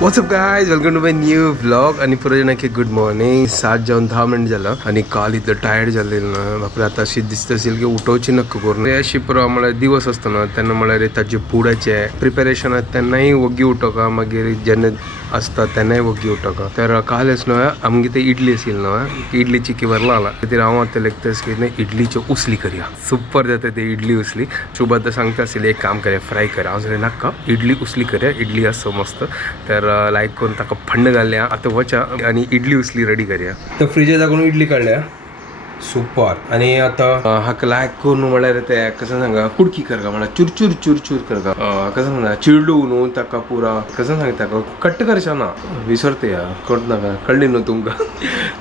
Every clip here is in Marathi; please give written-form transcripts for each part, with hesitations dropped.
WhatsApp guys, welcome to my new vlog. आणि पुराणाचे गुड मॉर्निंग. 7:10 झालं आणि काल इथं टायर्ड झालेलं ना बापरे. आता अशी दिसत असेल की उठवची नक्क करून अशी पुरा मला दिवस असतो ना त्यांना मला रे ताजे पुढाचे प्रिपरेशन आहेत त्यांनाही वगी उठो का मागीर ज्यांना असतात त्यांनाही वगी उठो का. तर कालच ना आमगे ते इडली असेल ना इडलीची किवरला आला तर हांव आतां लेगतस की नाही इडलीची उसली करूया. सुपर जाता ते इडली उसली. शुभ तर सांगता असेल एक काम करूया फ्राय करा. हांव सांगलें नाका इडली उसली करूया. इडली असं मस्त तर लायक करून ताका फंड घालल्या आता वचा आणि इडली उसली रेडी करूया. तर फ्रिजात टाकून इडली काढल्या सुपर. आणि आता हाका लायक करून म्हळ्यार ते कसं सांगा कुडकी करगा म्हणा चुरचूर चुरचूर करगा कसं सांगा चिरडू न्हू ताका पुरा कसं सांगता ताका कट्ट करच्या ना विसरते या कळत नाका कळ्ळी न्हू तुमकां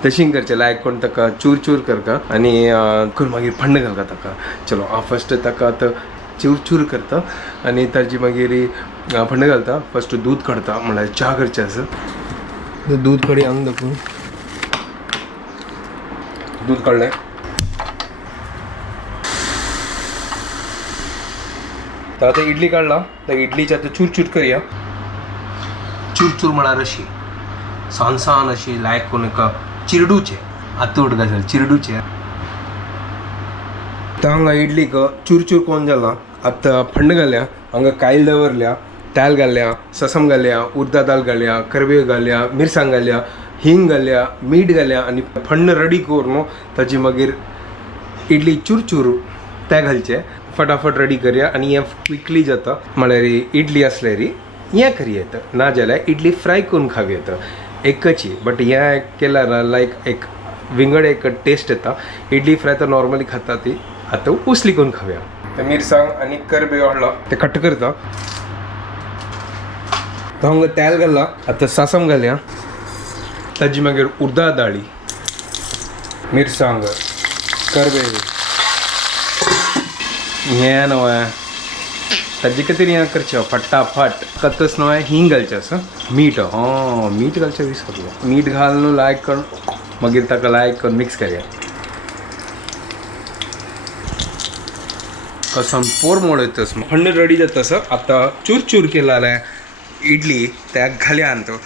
तशी करचे लायक कोण ताका चूर चूर करगा आणि करून मागीर फंड घालगा ताका. चलो फर्स्ट ताका आतां चूर चूर करता आणि ताची मागीर फंड घालता. फर्स्ट दूध काढता म्हळ्यार च्या करचें आसा. दूध कडी हांगा दाखवून दूध काढलें. तर आता इडली काढला तर इडलीची आता चूर चूर करूया. चूर चूर म्हळ्यार अशी सान सान अशी लायक कोण चिरडूचे आतां उठ घाल चिरडूचे. तर हांगा इडलीक चूर चूर कोण जाला आतां फंड घाल्या. हांगा कायल दवरल्या दाल घाल्या ससम घाल्या उर्दा दाल घाल्या करबेव घाल्या मिरसांग घाल्या हिंग घाल्या मीठ घाल्या आणि फंड रेडी करून ताची मागीर इडली चूर चूर ते घालचे फटाफट रेडी करूया. आणि हें क्विकली जाता म्हळ्यार इडली आसल्यार हें करूं येता ना जाल्यार इडली फ्राय करून खावं येता एकची. बट हें केल्यार लायक एक विंगड एक टेस्ट येता. इडली फ्राय तर नॉर्मली खाता ती आतां उसली करून खावया. तर मिरसांग आणि करबेव हाडला ते कट करता. तर हांगा तेल घालला आतां सासम घालया. ताजी मागीर उर्दा दाळी मिरसांग करबेव हें न्हय ताजे खातीर हें करचें फटाफट कतस न्हय हिंग घालचें आसा. मीठ मीठ घालचें विसरलो. मीठ घालून लायक करून मागीर ताका लायक करून मिक्स करया. कसम पोर मोड येतस फंड रेडी जाता असं. आता चूर चूर केला इडली त्या घाल्या आणतो.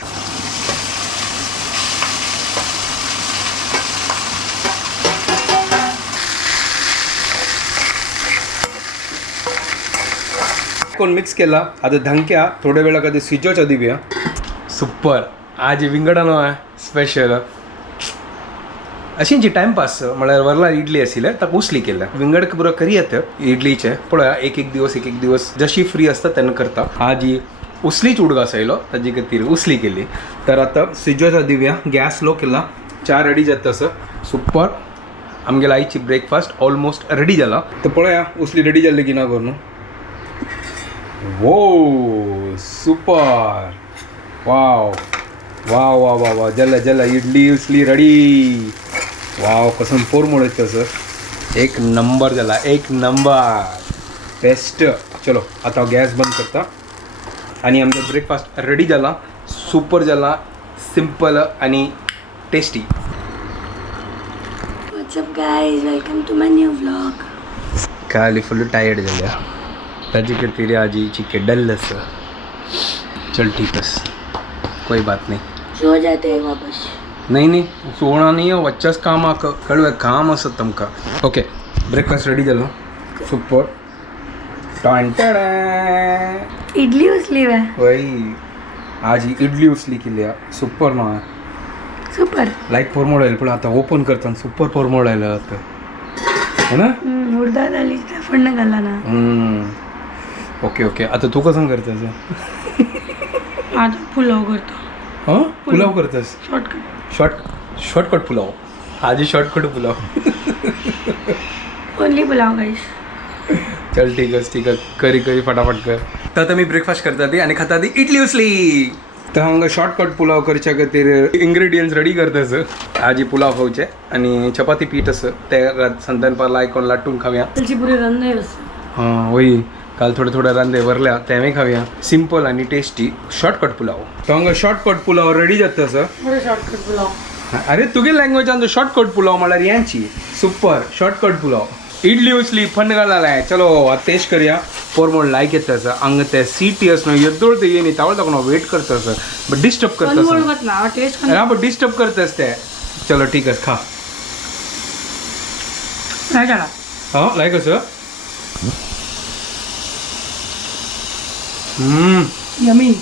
कोण मिक्स केला आता धंक्या थोड्या वेळा कधी स्विचोच्या दिव्या सुपर. आज विंगडा न्हय स्पेशल अशींची टायमपास म्हळ्यार वरला इडली आशिल्ले ताका उसली केल्या विंगड पुरो करी येता इडलीचे पळया एक एक दिवस जशी फ्री असता तेन्ना करता. आज ही उसलीच उडगास आयलो ताजे खातीर उसली केली. तर आता स्विचोच्या दिव्या गॅस लो केला च्या रेडी जाता असं सुपर. आमगेल्या आईची ब्रेकफास्ट ऑलमोस्ट रेडी जाला. तर पळया उसली रेडी जाल्ली की ना करून. वो super wow wow wow wow wow जल्ला जल्ला इडली उसली रेडी. वाव कसं पोर मोडत तसं एक नंबर झाला एक नंबर बेस्ट. चलो आता गॅस बंद करता आणि आमचा ब्रेकफास्ट रेडी झाला. सुपर झाला सिंपल आणि tasty. What's up guys, welcome to my new vlog. काली फुल टायर्ड झाल्या ताजी खातीर आजी चिके डल असं. चल ठीक है कोई बात नहीं. सो जाते हैं वापस. नहीं सोना नहीं है वच्चाच काम कळवे काम असत तुमका. ओके ब्रेकफास्ट रेडी झालो सुपर. इडली उचली वे वय आज इडली उसली केली सुपर ना सुपर लाईक पोरमोड आयलं पण आता ओपन करताना सुपर पोरमोड आयलं आता है ना. उडदा डाळी फंड घाला ना. ओके ओके आता तू कसं करतेस. आज पुलाव करतो. हां पुलाव करतेस शॉर्टकट पुलाव. आजी shortcut pulao only pulao guys. चल ठीक आहे करी फटाफट कर. तर आता मी ब्रेकफास्ट करता ती आणि खाता ती इडली उसली. तर हांगा शॉर्टकट पुलाव करच्या खातीर इंग्रेडियंट्स रेडी करतास. आजी पुलाव खावचे आणि चपाती पीठ असं ते संतान पार लायकोन लाटून खावया. त्याची पुरी रंधे हां वही काल थोडे रांदे भरल्या तेव्हा खावया. सिंपल आणि टेस्टी शॉर्टकट पुलाव. तर हांगा शॉर्टकट पुलाव रेडी जाता असं. शॉर्टकट पुलाव अरे तुगे लँग्वेजान शॉर्टकट पुलाव म्हळ्यार यांची सुपर शॉर्टकट पुलाव इडली उचली फंड घालाय चलो टेस्ट करूया पोर म्हणून लायक येता सर हांग ते सीटीएस न्हू येदोळ ते येनी तावळ तक वेट करता सर बट डिस्टर्ब करता सर ना टेस्ट हा बट डिस्टर्ब करतास ते चलो ठीक आहे खा काय करा हा लायक असं यमी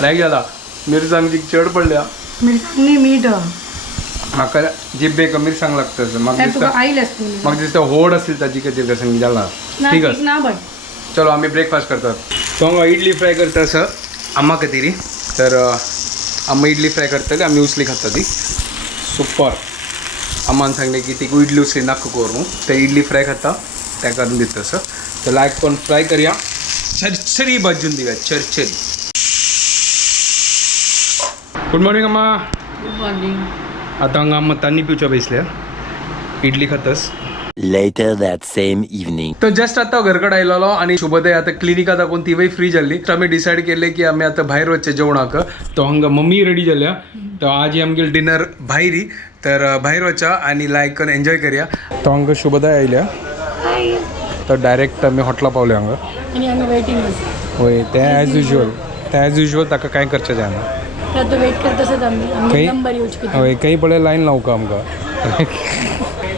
लायक जाला मिरसांग चड पडल्या मिरसांग मीठ म्हाका जिब्बेक मिरसांग लागता सर म्हाका त्यात तुका दिसता आईल असते म्हाका दिसता होड असेल ताजी खातीर कसं जाला ठीक आहे ना बट चलो आम्ही ब्रेकफास्ट करतात तो हांगा इडली फ्राय करता असं अम्मा खातीर तर अम्मा इडली फ्राय करतली आमी उसली खाता ती सुपर अम्मान सांगले की ती इडली उसली नाका करूं ते इडली फ्राय खाता त्या करून दिता असं तर लायक पण फ्राय करूया चरचरी भाजून दिव्या चरचरी गुड मॉर्निंग अम्मा गुड मॉर्निंग आता हांगा अम्मा तान्नी पिवच्या बसल्या इडली खातास Later that same evening. तो जस्ट आता घरकडे आयलो आणि शुभदय आता क्लिनिका दाखवून ती वय फ्री जाल्ली आम्ही डिसाईड केले की आम्ही आता भायर वचचे जेवणाक तो हांगा मम्मी रेडी जाल्या तो आज आमगे डिनर भायरी तर भायर वचा आणि लायक करून एन्जॉय करूया तो हांगा शुभदय आयल्या हाय तर डायरेक्ट आम्ही हॉटेला पावले हांगा आणि हांगा वेटिंग होय ते ॲज युजल ताका कांय करचें जायना तर तो वेट करत असत आम्ही आमगे काही नंबर यूज किती होय काही पडले लायन लावू का आमकां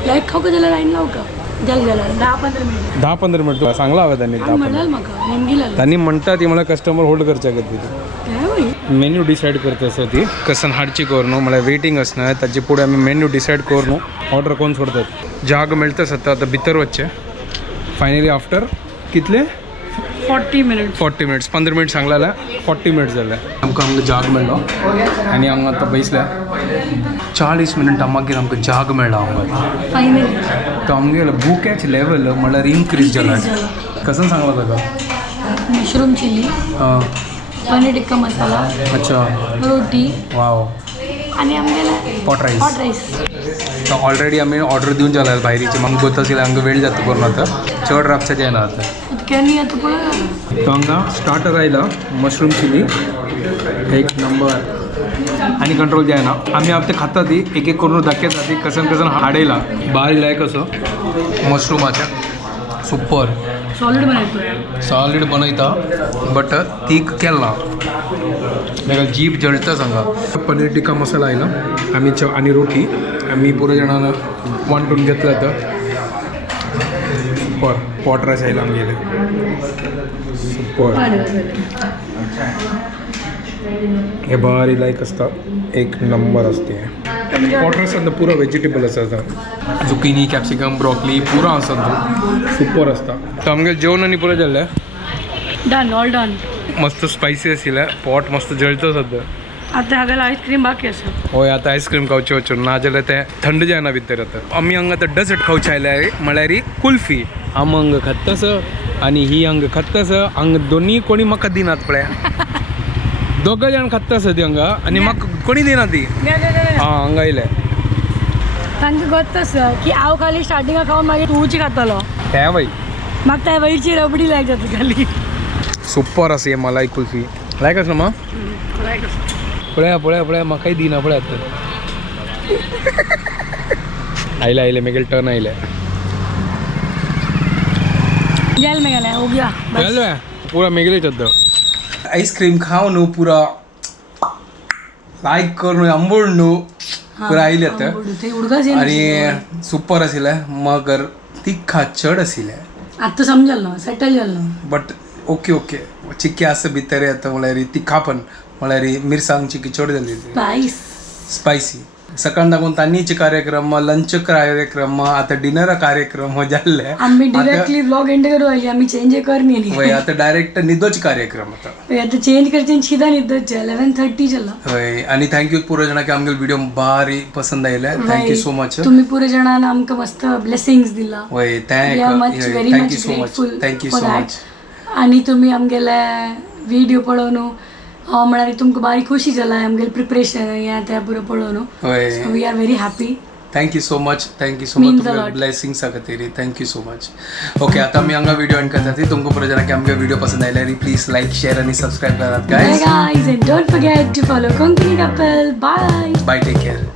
लाईक खाऊ का त्याला लाईन लावू का जल 10-15 मिनिट 10-15 मिनिट तुला सांगला हवं त्यांनी 10-15 म्हणाल म्हाका नेमकी लागली त्यांनी म्हणतात ती मला कस्टमर होल्ड करच्या खातीर काय होई मेन्यू डिसाईड करता असं ती कसन हाडची करूं मला वेटिंग असणार ताचे पुढे आम्ही मेन्यू डिसाईड करूं ऑर्डर कोण सोडतात जाग मेळटाच आता भितर वच्चे फायनली आफ्टर कितले 40 मिनिट 40 मिनिट्स 15 मिनिट सांगलेल्या 40 मिनिट्स जाले आमकां जाग मेळ्ळो आनी हांगा आतां बसल्या 40 मिनिट मागीर आमकां जाग मेळ्ळा हांगा फायनली तो आमगे भुक्याच लेवल म्हळ्यार इनक्रीज जाला कसं सांगला ताका मशरूम चिली हां पनीर टिक्का मसाला अच्छा रोटी वाव आणि आमगेला पॉट राईस हॉट राईस तो ऑलरेडी आम्ही ऑर्डर दिवन जाला भायरीची म्हाका गोत आसलें हांगा वेळ जाता करून आता चड रातचें जायना आता केन्नी आता पळय तो हांगा स्टार्टर आयला मशरूम चिली एक नंबर आनी कंट्रोल जायना आमी आतां खाता ती एक एक करून दाखयता ती कसन कसन हाडयला बारी लायक असो मशरूमाच्या सुपर सॉलिड बनवतो सॉलिड बनयता बट तीक केला ताका जीभ जळटा सांगा पनीर टिक्का मसाला आयला आमी आनी रोटी आमी पुरो जाणां वांटून घेतला तर सुपर पॉट रायस आयला आमगेले सुपर हे बारी लायक असता एक नंबर असते पॉट रायस आता पुरो व्हेजिटेबल आसा जुकिनी कॅप्सिकम ब्रॉकली पुरो आसा तो सुपर असता तर आमगे जेवण आनी पुरो जाल्ले डन ऑल डन मस्त स्पायसी आशिल्ले पॉट मस्त जळटा सद्या आता हांगा आईस्क्रीम बाकी आसा होय आता आयस्क्रीम खावचे वचून ना जाल्यार ते थंड जायना भितर आता आमी हांगा आतां डेजर्ट खावचे आयल्यार म्हळ्यार कुल्फी आम हांगा खातास आनी ही हांगा खातास हांगा दोनी कोणी म्हाका दिनात पळय दोगां जाण खातास ती हांगा आनी म्हाका कोणी दिना ती हां हांगा आयले तांकां गोत आसा की हांव खाली स्टार्टिंगा खावन मागीर तुळची खातालो हे बाई म्हाका त्या वयरची रबडी लायक जाता खाली सुपर आसा हे मलाई कुल्फी लायक आसा मा पळया पळया पळया म्हाकाय दिना पळय आतां आयले आयले मेगेल टर्न आयले गेल मेगेले हो गया गेले पुरा मेगले सद्दा आईस्क्रीम खाव न्हू पुरा लायक कर न्हू आंबोड न्हू पुरा आयले आतां ते उडगास आनी सुपर आशिल्ले मगर तिखा चड आशिल्ले आतां समजल न्हू सेटल जाल न्हू बट ओके ओके चिक्की आसा भितर येता म्हळ्यार तिखा पण म्हळ्यार मिरसांग चिक्की चड जाल्ली स्पायस स्पायसी सकाळ दाखवून तान्नीचे कार्यक्रम लंच कार्यक्रम आता डिनर कार्यक्रम जाल्ले आम्ही डिरेक्टली व्लॉग एंड करू आयली आम्ही चेंज करनी न्ही होय आता डायरेक्ट न्हिदोचे कार्यक्रम आता आता चेंज करचे सीधा न्हिदोचे 11:30 जाला होय आणि थँक्यू पुरो जाणां की आमगे व्हिडिओ बारी पसंद आयले थँक्यू सो मच तुम्ही पुरे जाणांन आमकां मस्त ब्लेसिंग्स दिला होय very thank you much so much grateful thank you for so that much आणि तुम्ही आमगेले व्हिडिओ पळोवन म्हळ्यार तुमकां बारी खुशी जाला आमगेलें प्रिपरेशन या त्या पुरो पळोवन होय we are very happy thank you so much Means a तुमच्या lot. ब्लेसिंग्स खातीर थँक्यू सो मच ओके आता आमी हांगा व्हिडिओ एंड करता ती तुमकां पुरो जाणां की आमगे व्हिडिओ पसंद आयल्यार प्लीज लायक शेअर आणि सबस्क्राईब करात Bye guys guys and don't forget to follow Konkani couple. Bye. Bye take care